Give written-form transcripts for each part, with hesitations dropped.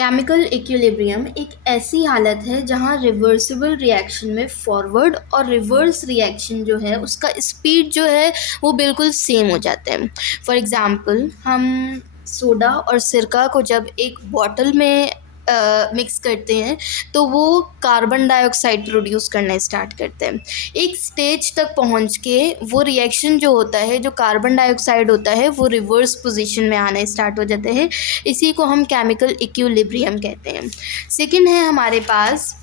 Chemical equilibrium एक ऐसी हालत है जहाँ रिवर्सिबल रिएक्शन में फॉरवर्ड और रिवर्स रिएक्शन जो है उसका स्पीड जो है वो बिल्कुल सेम हो जाता है। फॉर एग्ज़ाम्पल हम सोडा और सिरका को जब एक बॉटल में मिक्स करते हैं तो वो कार्बन डाइऑक्साइड प्रोड्यूस करना स्टार्ट करते हैं। एक स्टेज तक पहुंच के वो रिएक्शन जो होता है, जो कार्बन डाइऑक्साइड होता है, वो रिवर्स पोजीशन में आना स्टार्ट हो जाते हैं। इसी को हम केमिकल इक्विलिब्रियम कहते हैं। सेकंड है हमारे पास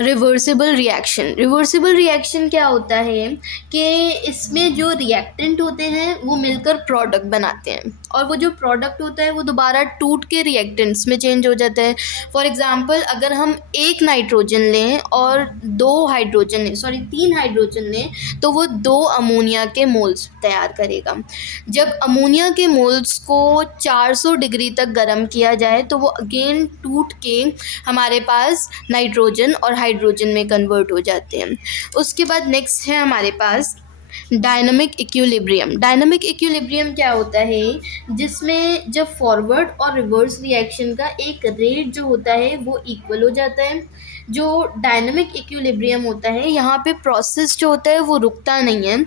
रिवर्सिबल रिएक्शन। रिवर्सिबल रिएक्शन क्या होता है कि इसमें जो रिएक्टेंट होते हैं वो मिलकर प्रोडक्ट बनाते हैं और वो जो प्रोडक्ट होता है वो दोबारा टूट के रिएक्टेंट्स में चेंज हो जाता है। फॉर एग्जांपल अगर हम एक नाइट्रोजन लें और तीन हाइड्रोजन लें तो वो 2 अमोनिया के मोल्स तैयार करेगा। जब अमोनिया के मोल्स को 400 डिग्री तक गर्म किया जाए तो वो अगेन टूट के हमारे पास नाइट्रोजन और हाइड्रोजन में कन्वर्ट हो जाते हैं। उसके बाद नेक्स्ट है हमारे पास डायनामिक इक्विलिब्रियम। डायनामिक इक्विलिब्रियम क्या होता है, जिसमें जब फॉरवर्ड और रिवर्स रिएक्शन का एक रेट जो होता है वो इक्वल हो जाता है। जो डायनामिक इक्विलिब्रियम होता है यहाँ पे प्रोसेस जो होता है वो रुकता नहीं है,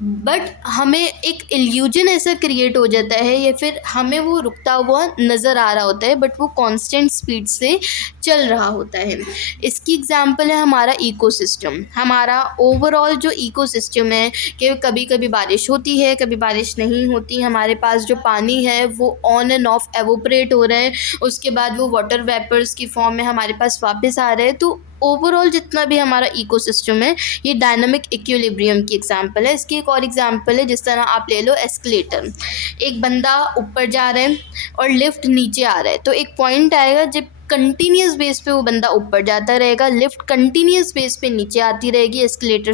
बट हमें एक इल्यूजन ऐसा क्रिएट हो जाता है या फिर हमें वो रुकता हुआ नज़र आ रहा होता है, बट वो कांस्टेंट स्पीड से चल रहा होता है। इसकी एग्जांपल है हमारा इकोसिस्टम। हमारा ओवरऑल जो इकोसिस्टम है कि कभी कभी बारिश होती है, कभी बारिश नहीं होती, हमारे पास जो पानी है वो ऑन एंड ऑफ एवोपरेट हो रहा है, उसके बाद वो वाटर वेपर्स की फॉर्म में हमारे पास वापस आ रहे हैं। तो ओवरऑल जितना भी हमारा इकोसिस्टम है ये डायनामिक इक्विलिब्रियम की एग्जांपल है। इसकी एक और एग्जांपल है, जिस तरह आप ले लो एस्केलेटर। एक बंदा ऊपर जा रहा है और लिफ्ट नीचे आ रहा है, तो एक पॉइंट आएगा जब कंटिन्यूस बेस पे वो बंदा ऊपर जाता रहेगा, लिफ्ट कंटिन्यूस बेस पे नीचे आती रहेगी, एस्केलेटर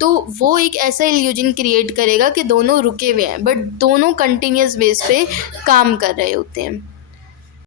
तो वो एक ऐसा इल्यूजन क्रिएट करेगा कि दोनों रुके हुए हैं बट दोनों कंटिन्यूस बेस पे काम कर रहे होते हैं।